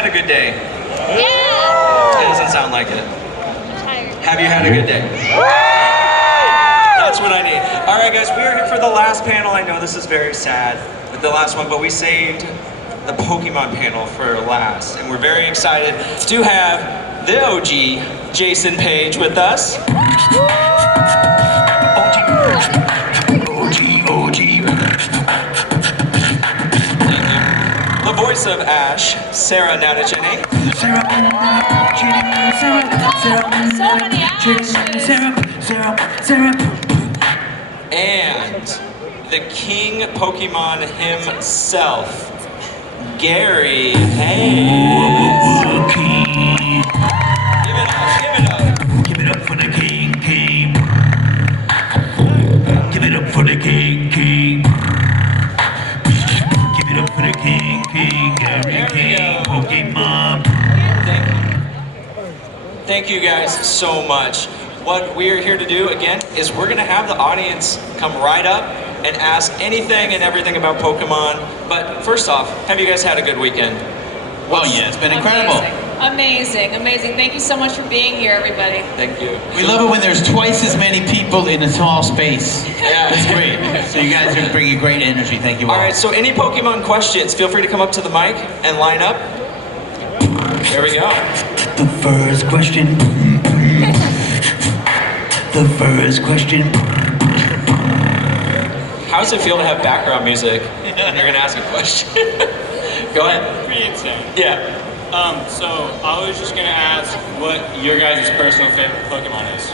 had a good day? Yeah! It doesn't sound like it. I'm tired. Have you had a good day? That's what I need. All right, guys, we are here for the last panel. I know this is very sad, with the last one, but we saved the Pokemon panel for last, and we're very excited to have the OG Jason Paige with us. OG. The voice of Ash, Sarah Natochenny. Sarah And the King Pokemon himself, Gary Haase. Give it up. Give it up for the king. Give it up for the king. Give it up for the king. Gary King, Pokemon. Thank you guys so much. What we're here to do, again, is we're gonna have the audience come right up and ask anything and everything about Pokemon. But first off, have you guys had a good weekend? Well, yeah, it's been incredible. Amazing. Thank you so much for being here, everybody. Thank you. We love it when there's twice as many people in a small space. Yeah. It's great. So you guys are bringing great energy. Thank you all. All right, so any Pokemon questions, feel free to come up to the mic and line up. There we go. The first question. How does it feel to have background music when you're gonna ask a question? Go ahead. Pretty insane. Yeah. So I was just gonna ask what your guys' personal favorite Pokemon is.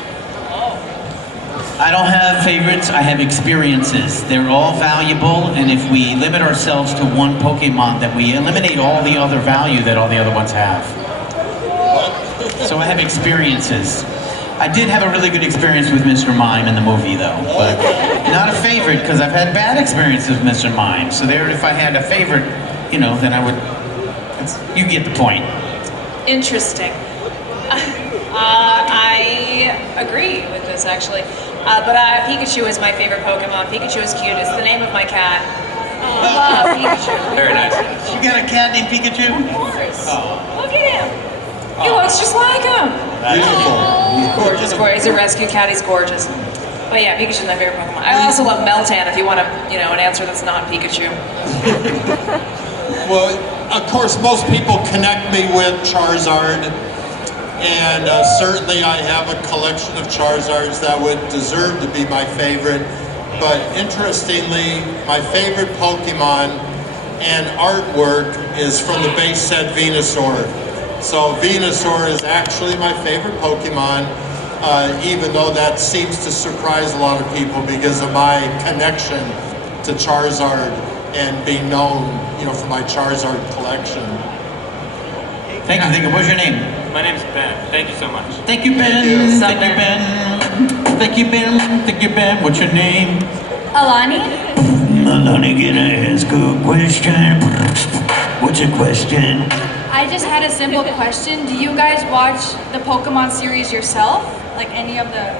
I don't have favorites, I have experiences. They're all valuable, and if we limit ourselves to one Pokemon, then we eliminate all the other value that all the other ones have. So I have experiences. I did have a really good experience with Mr. Mime in the movie, though, but not a favorite, because I've had bad experiences with Mr. Mime. So there, if I had a favorite, you know, then I would, you get the point. Interesting. I agree with this, actually. But Pikachu is my favorite Pokemon. Pikachu is cute. It's the name of my cat. I love Pikachu. Very nice. You got a cat named Pikachu? Of course. Oh. Look at him. He looks just like him. Gorgeous. He's a rescue cat. He's gorgeous. But yeah, Pikachu's my favorite Pokemon. I also love Meltan. If you want an answer that's not Pikachu. Well, of course, most people connect me with Charizard, and certainly I have a collection of Charizards that would deserve to be my favorite. But interestingly, my favorite Pokemon and artwork is from the base set Venusaur. So Venusaur is actually my favorite Pokemon, even though that seems to surprise a lot of people because of my connection to Charizard and being known, for my Charizard collection. Thank you. What's your name? My name's Ben. Thank you so much. Thank you, Ben. Thank you, Ben. Thank you, Ben. Thank you, Ben. What's your name? Alani? Alani, can I ask a question? What's your question? I just had a simple question. Do you guys watch the Pokemon series yourself? Like any of the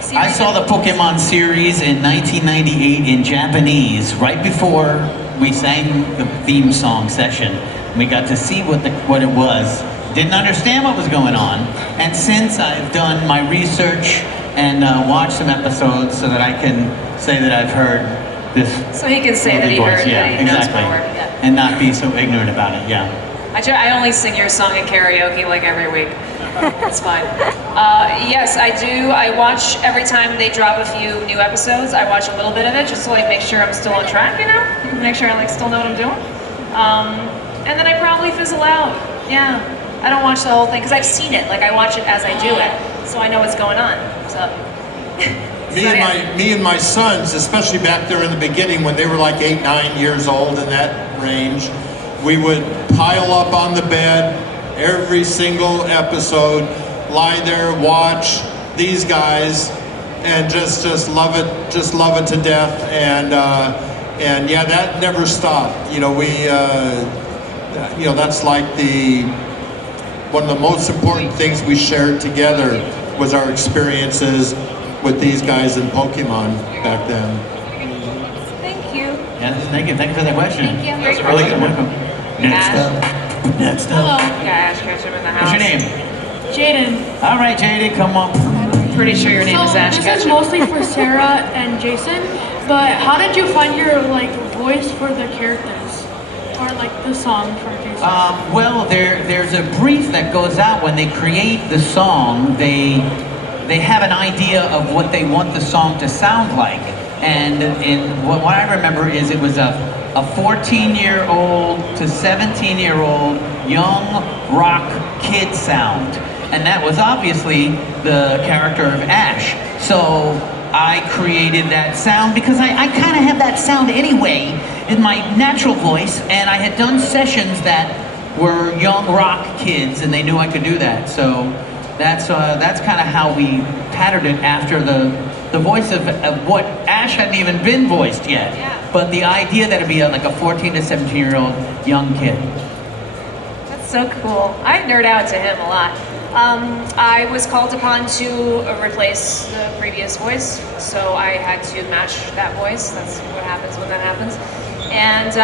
series? I saw the Pokemon series in 1998 in Japanese, right before we sang the theme song session. We got to see what it was. Didn't understand what was going on. And since I've done my research and watched some episodes so that I can say that I've heard this. So he can say that he voice. heard Yeah, that he knows exactly. my word. Yeah. And not be so ignorant about it, yeah. I only sing your song in karaoke like every week. It's fine. Yes, I do. I watch every time they drop a few new episodes. I watch a little bit of it just to make sure I'm still on track, make sure I still know what I'm doing. And then I probably fizzle out. Yeah, I don't watch the whole thing because I've seen it. I watch it as I do it, so I know what's going on. So. Me and my sons, especially back there in the beginning when they were like 8, 9 years old in that range, we would pile up on the bed every single episode, lie there, watch these guys, and just love it to death. And yeah, that never stopped. That's like one of the most important things we shared together was our experiences with these guys in Pokemon back then. Thank you. Yeah, thank you. Thank you for that question. Thank you. That was a really good one. Next up. Next Hello, up. Yeah, Ash Ketchum in the house. What's your name? Jaden. All right, JD, come on. Pretty sure your name is Ash This is Ketchum. mostly for Sarah and Jason, but how did you find your like voice for the characters, or like the song for Jason? Well, there's a brief that goes out when they create the song. They have an idea of what they want the song to sound like. And what I remember is it was a 14-year-old to 17-year-old young rock kid sound. And that was obviously the character of Ash. So I created that sound because I kind of have that sound anyway in my natural voice, and I had done sessions that were young rock kids, and they knew I could do that. So that's kind of how we patterned it after the voice of what Ash hadn't even been voiced yet. Yeah. But the idea that it'd be like a 14 to 17-year-old young kid. That's so cool. I nerd out to him a lot. I was called upon to replace the previous voice, so I had to match that voice. That's what happens when that happens. And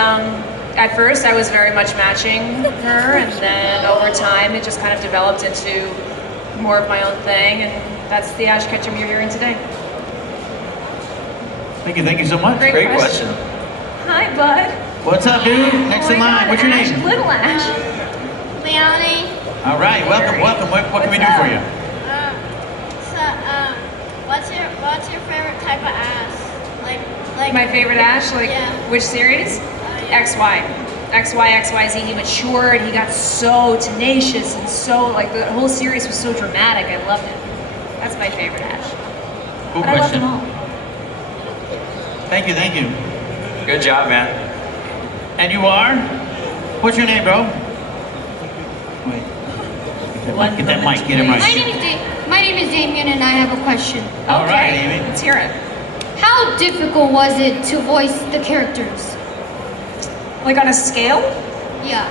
at first, I was very much matching her, and then over time, it just kind of developed into more of my own thing, and that's the Ash Ketchum you're hearing today. Thank you so much. Great question. Hi, bud. What's up, dude? Next in line. What's your Ash, name? Little Ash. Leonie. All right, welcome. What can we do for you? What's your favorite type of ass? My favorite Ash, Yeah. which series? yeah. XYZ. He matured. He got so tenacious and so the whole series was so dramatic. I loved it. That's my favorite Ash. Cool But I love them question. all. Thank you. Good job, man. And you are? What's your name, bro? Wait. Get that mic. Get him right. My name is Damien, and I have a question. All right, Okay, Amy. let's hear it. How difficult was it to voice the characters? Like on a scale? Yeah.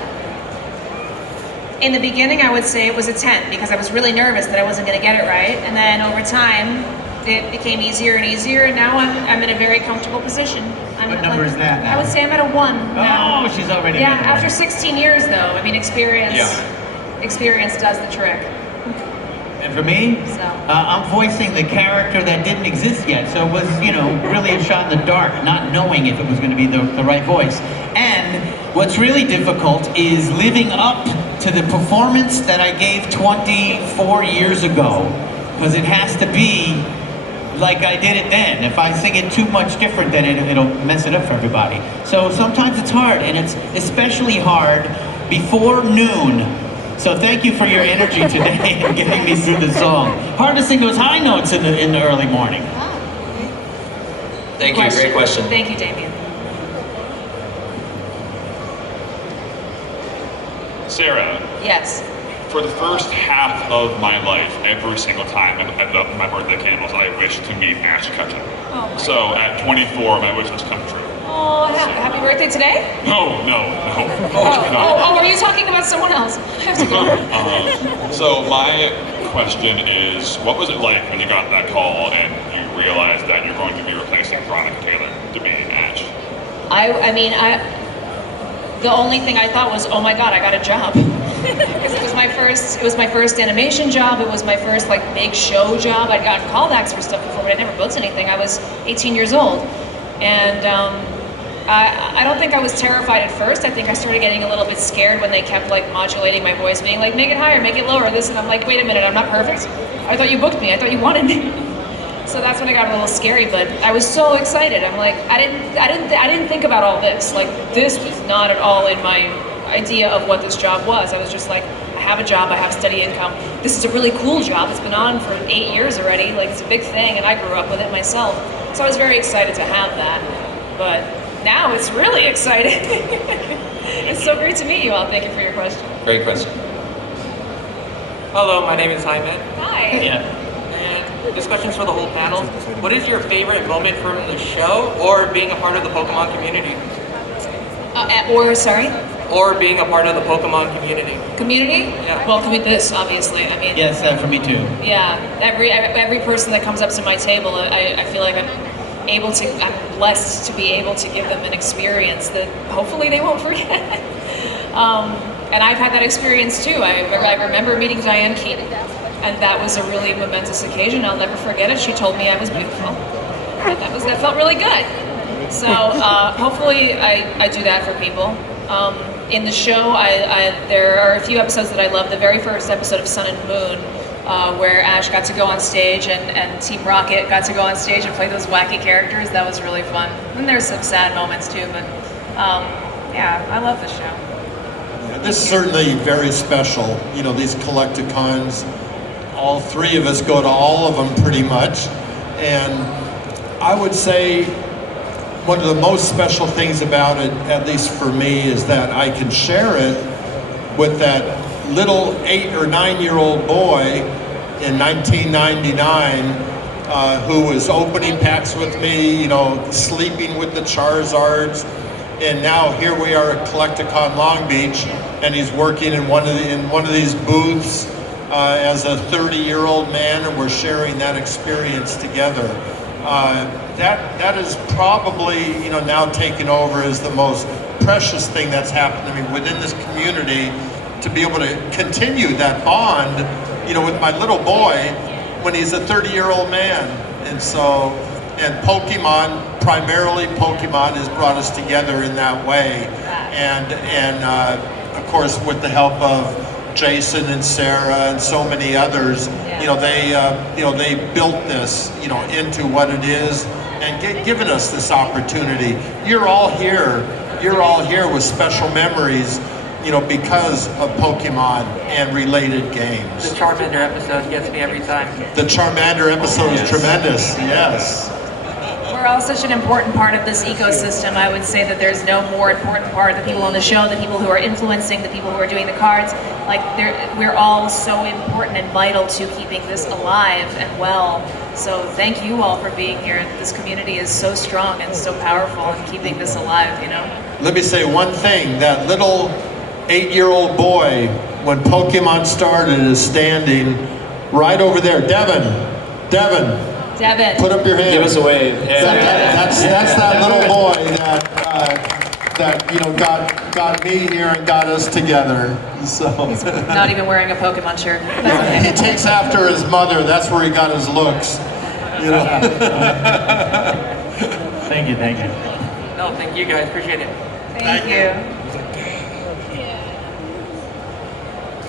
In the beginning, I would say it was a 10 because I was really nervous that I wasn't going to get it right. And then over time, it became easier and easier, and now I'm in a very comfortable position. What number is that now? I would say I'm at a 1 now. Oh, she's already. Yeah, in. after 16 years though. I mean, experience does the trick. And for me, So. I'm voicing the character that didn't exist yet. So it was, really a shot in the dark, not knowing if it was going to be the right voice. And what's really difficult is living up to the performance that I gave 24 years ago, because it has to be like I did it then. If I sing it too much different, then it'll mess it up for everybody. So sometimes it's hard, and it's especially hard before noon. So thank you for your energy today and getting me through the song. Hard to sing those high notes in the early morning. Thank you. Great question. Thank you, Damien. Sarah, Yes. for the first half of my life, every single time I lit up my birthday candles, I wished to meet Ash Ketchum. Oh, my So at 24, my wish has come true. Oh, happy birthday today? No. Oh, are you talking about someone else? I have to go. So my question is, what was it like when you got that call and you realized that you're going to be replacing Veronica Taylor to be Ash? The only thing I thought was, oh my God, I got a job. Because it was my first animation job. It was my first big show job. I'd gotten callbacks for stuff before, but I never booked anything. I was 18 years old. And I don't think I was terrified at first. I think I started getting a little bit scared when they kept modulating my voice, being like, make it higher, make it lower, this, and I'm like, wait a minute, I'm not perfect. I thought you booked me. I thought you wanted me. So that's when it got a little scary, but I was so excited. I'm like, I didn't think about all this. This was not at all in my idea of what this job was. I was just like, I have a job, I have steady income. This is a really cool job. It's been on for 8 years already. It's a big thing, and I grew up with it myself. So I was very excited to have that. But now it's really exciting. It's so great to meet you all. Thank you for your question. Great question. Hello, my name is Jaime, Hi. Yeah. and this question's for the whole panel. What is your favorite moment from the show or being a part of the Pokemon community? Sorry? Or being a part of the Pokemon community? Community? Yeah. Well, this, obviously. I mean, Yes, for me too. yeah, every person that comes up to my table, I feel like I'm blessed to be able to give them an experience that hopefully they won't forget. And I've had that experience too. I remember meeting Diane Keaton, and that was a really momentous occasion. I'll never forget it. She told me I was beautiful, and that felt really good. So hopefully I do that for people. In the show, there are a few episodes that I love. The very first episode of Sun and Moon, where Ash got to go on stage and Team Rocket got to go on stage and play those wacky characters. That was really fun. And there's some sad moments too, but yeah, I love the show. Yeah, this is certainly very special. You know, these Collecticons, all three of us go to all of them pretty much. And I would say one of the most special things about it, at least for me, is that I can share it with that little 8 or 9-year-old boy in 1999 who was opening packs with me, you know, sleeping with the Charizards, and now here we are at Collecticon Long Beach, and he's working in one of these booths as a 30-year-old man, and we're sharing that experience together. That is probably, you know, now taken over as the most precious thing that's happened to me within this community, to be able to continue that bond, you know, with my little boy when he's a 30-year-old man. And so, and Pokemon, primarily Pokemon, has brought us together in that way. And of course, with the help of Jason and Sarah and so many others, you know, they built this, you know, into what it is, and given us this opportunity. You're all here with special memories, you know, because of Pokemon and related games. The Charmander episode gets me every time. The Charmander episode is tremendous, yes. We're all such an important part of this ecosystem. I would say that there's no more important part. The people on the show, the people who are influencing, the people who are doing the cards, like we're all so important and vital to keeping this alive and well. So thank you all for being here. This community is so strong and so powerful in keeping this alive, you know? Let me say one thing. That little 8-year-old boy, when Pokemon started, is standing right over there. Devin. Put up your hand. Give us a wave. That's that little boy that you know got me here and got us together. So He's not even wearing a Pokemon shirt. he takes after his mother. That's where he got his looks. You know. Thank you. No, thank you guys. Appreciate it. Thank you.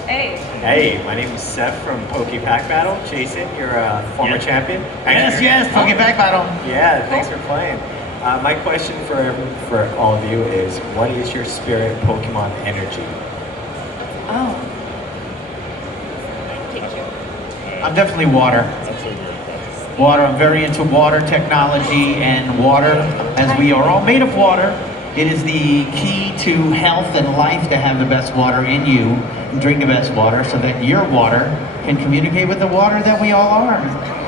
Hey. Hey, my name is Seth from Poke Pack Battle. Jason, you're a former champion. Yes, Poke Pack Battle. Yeah, thanks for playing. My question for all of you is, what is your spirit Pokemon energy? Oh. I'm definitely water. Water, I'm very into water technology, and water, as we are all made of water, it is the key to health and life to have the best water in you and drink the best water so that your water can communicate with the water that we all are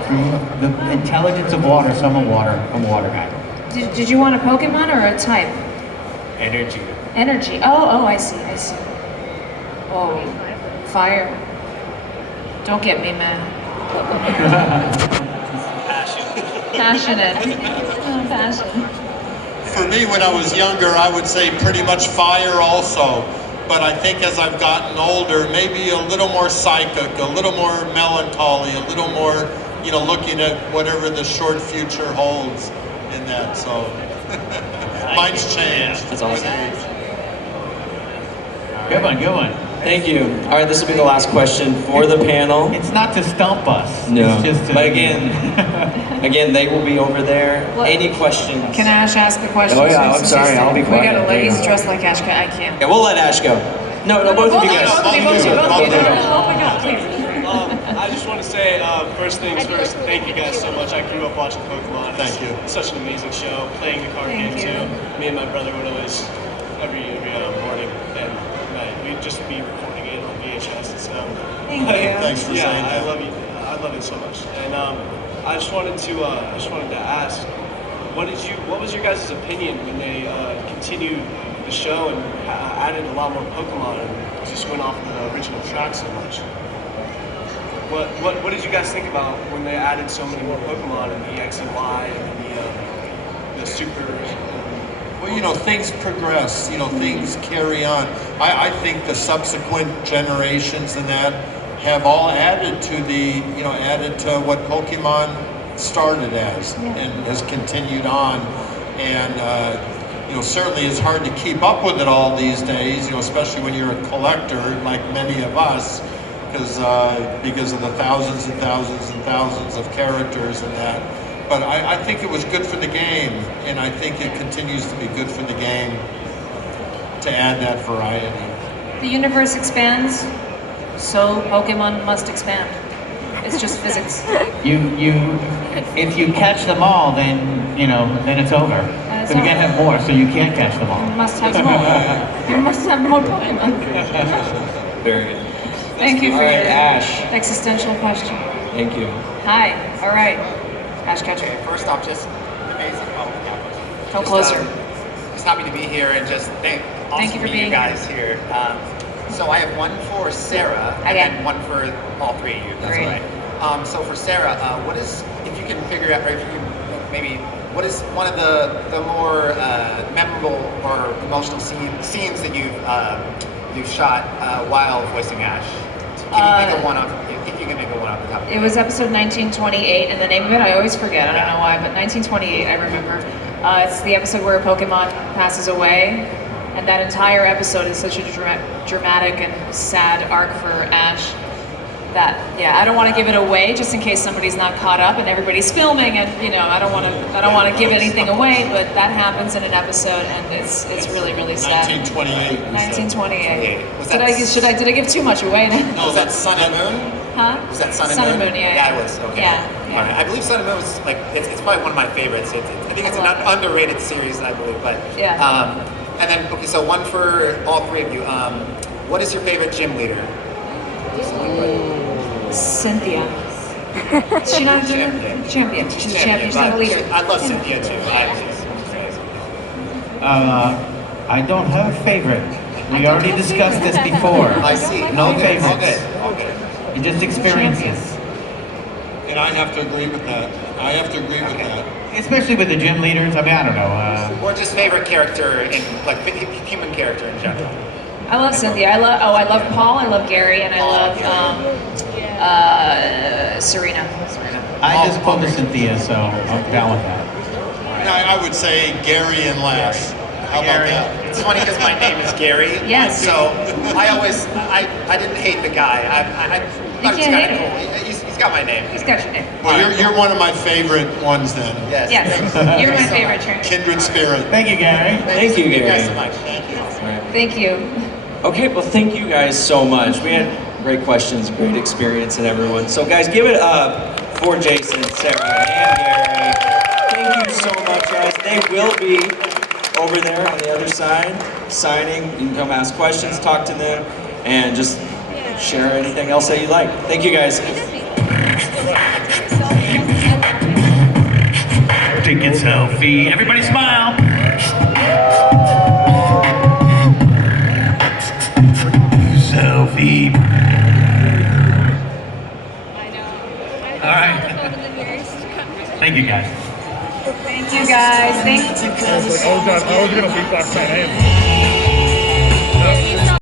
through the intelligence of water. So I'm a water guy. Did you want a Pokemon or a type? Energy. Energy. Oh, I see. Oh, fire. Don't get me, man. Passionate. Oh, passion. For me, when I was younger, I would say pretty much fire also. But I think as I've gotten older, maybe a little more psychic, a little more melancholy, a little more, you know, looking at whatever the short future holds in that. So mine's changed. That's awesome. Good one. Thank you. All right, this will be the last question for the panel. It's not to stump us. No. It's just to, but again, they will be over there. Any questions? Can Ash ask the question? Oh yeah, I'm sorry. I'll be quiet. We got a ladies dressed like Ash. I can't. Yeah, we'll let Ash go. No, both of you guys. Both of you. Oh my God, please. I just want to say, first things first, thank you guys so much. I grew up watching Pokemon. Thank you. It's such an amazing show. Playing the card game too. Me and my brother would always, every morning, and we'd just be recording it on VHS and stuff. Thank you. Thanks for saying that. I love you. I love it so much. And I just wanted to ask, what was your guys' opinion when they continued the show and added a lot more Pokemon and just went off the original track so much? What did you guys think about when they added so many more Pokemon and the X and Y and the supers? well, you know, things progress, you know, things carry on. I think the subsequent generations and that have all added to the, you know, added to what Pokemon started as and has continued on. And, you know, certainly it's hard to keep up with it all these days, you know, especially when you're a collector like many of us, because of the thousands and thousands and thousands of characters and that. But I think it was good for the game, and I think it continues to be good for the game to add that variety. The universe expands, so Pokemon must expand. It's just physics. If you catch them all, then, you know, then it's over. It's So you can't have more, so you can't catch them all. You must have more. You must have more Pokemon. Very good. Thank you for All right, your Ash. existential question. Thank you. Hi. All right. Ash Ketchum. Okay, first off, just amazing. Come closer. Just happy to be here and just thank you for to being you guys here. So I have one for Sarah and then one for all three of you. That's Great. right. So for Sarah, what is, if you can figure out, or if you can maybe, what is one of the more memorable or emotional scenes that you've shot while voicing Ash? Can you think of one off? If you can think of one off the top of your It was episode 1928, and the name of it I always forget. I don't know why, but 1928 I remember. It's the episode where a Pokemon passes away, and that entire episode is such a dramatic and sad arc for Ash. That I don't want to give it away just in case somebody's not caught up and everybody's filming, and you know I don't want to give anything away, but that happens in an episode, and it's really sad. 1928. 1928. Was Did that I give too much away? No, was that Sun and Moon? Huh? Was that Sun and Sun Moon? and Moon, yeah. Yeah, it was. Okay. Yeah. All right. I believe Sun and Moon was like it's probably one of my favorites. I think it's an underrated series, I believe. But Yeah. And then okay, so one for all three of you. What is your favorite gym leader? Cynthia. Is she not a champion? She's a champion. She's not a leader. I love Cynthia too. I don't have a favorite. We already discussed this before. I see. No Okay, favorites. Okay. You just experiences. And I have to agree with that. Especially with the gym leaders. I mean, I don't know. Or just favorite character in like human character in general. I love Cynthia. I love Paul. I love Gary, and I love Serena. I just pulled the Cynthia, so I'm down with that. And I would say Gary and Lash. How about that? It's funny because my name is Gary. Yes. So I didn't hate the guy. I thought he was kind of cool. He's got my name. He's got your name. Well, you're one of my favorite ones then. Yes. Yes. You're my favorite trainer. Kindred spirit. Thank you, Gary. Thank you, Gary. Thank you guys so much. Thank you. Thank you. Okay, well, thank you guys so much. We had great questions, great experience, and everyone. So, guys, give it up for Jason, Sarah, and Gary. Thank you so much, guys. They will be over there on the other side signing. You can come ask questions, talk to them, and just share anything else that you like. Thank you, guys. Take a selfie. Everybody smile. Selfie. All right. Thank you, guys. Thank you, guys. Thank you. I was gonna beatbox my name.